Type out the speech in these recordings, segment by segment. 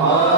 아,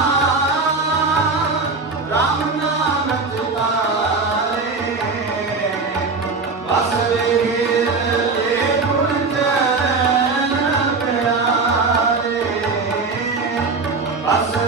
朝